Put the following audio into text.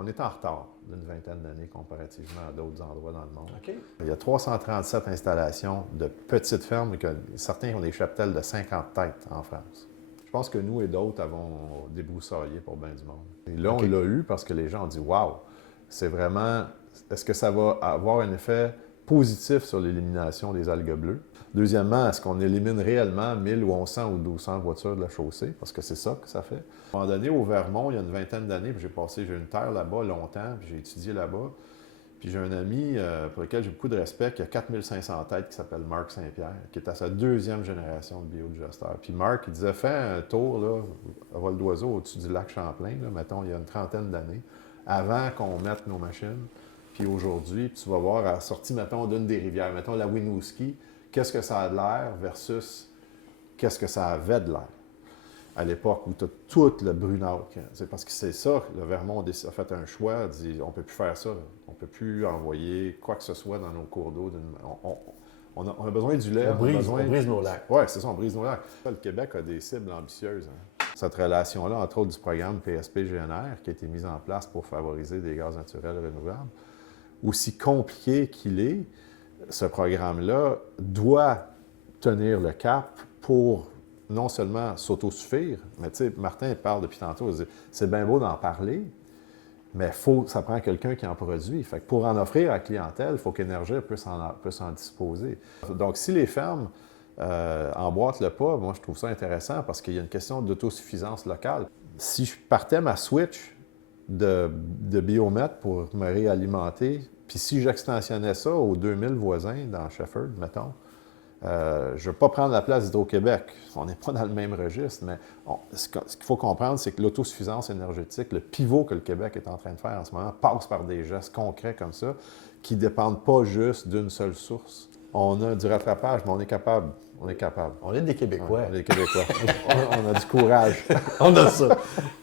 On est en retard d'une vingtaine d'années comparativement à d'autres endroits dans le monde. OK. Il y a 337 installations de petites fermes, certains ont des cheptels de 50 têtes en France. Je pense que nous et d'autres avons débroussaillé pour bien du monde. Et là, on l'a eu parce que les gens ont dit « Wow, c'est vraiment... Est-ce que ça va avoir un effet positif sur l'élimination des algues bleues? » Deuxièmement, est-ce qu'on élimine réellement 1000 ou 1100 ou 1200 voitures de la chaussée? Parce que c'est ça que ça fait. À un moment donné, au Vermont, il y a une vingtaine d'années, j'ai une terre là-bas longtemps, puis j'ai étudié là-bas. Puis j'ai un ami pour lequel j'ai beaucoup de respect, qui a 4500 têtes, qui s'appelle Marc Saint-Pierre, qui est à sa deuxième génération de biodigesteurs. Puis Marc, il disait, fais un tour là, à vol d'oiseau au-dessus du lac Champlain, là, mettons, il y a une trentaine d'années, avant qu'on mette nos machines. Puis aujourd'hui, tu vas voir à la sortie, mettons, d'une des rivières, mettons la Winooski, qu'est-ce que ça a de l'air versus qu'est-ce que ça avait de l'air. À l'époque où tu as tout le brunâtre. C'est parce que c'est ça, le Vermont a fait un choix, dit on ne peut plus faire ça. On ne peut plus envoyer quoi que ce soit dans nos cours d'eau. On a besoin du lait. On brise nos lacs. Oui, c'est ça, on brise nos lacs. Le Québec a des cibles ambitieuses. Hein. Cette relation-là, entre autres du programme PSP-GNR, qui a été mis en place pour favoriser des gaz naturels renouvelables, aussi compliqué qu'il est, ce programme-là doit tenir le cap pour non seulement s'autosuffire, mais tu sais, Martin parle depuis tantôt, c'est bien beau d'en parler, mais ça prend quelqu'un qui en produit. Fait que pour en offrir à la clientèle, il faut qu'Énergie puisse en disposer. Donc, si les fermes emboîtent le pas, moi, je trouve ça intéressant parce qu'il y a une question d'autosuffisance locale. Si je partais ma switch de biomètre pour me réalimenter, puis si j'extensionnais ça aux 2000 voisins dans Shefford, mettons, je ne vais pas prendre la place d'Hydro-Québec. On n'est pas dans le même registre, mais ce qu'il faut comprendre, c'est que l'autosuffisance énergétique, le pivot que le Québec est en train de faire en ce moment, passe par des gestes concrets comme ça, qui ne dépendent pas juste d'une seule source. On a du rattrapage, mais on est capable. On est capable. On est des Québécois. Ouais, on est des Québécois. On a du courage. On a ça.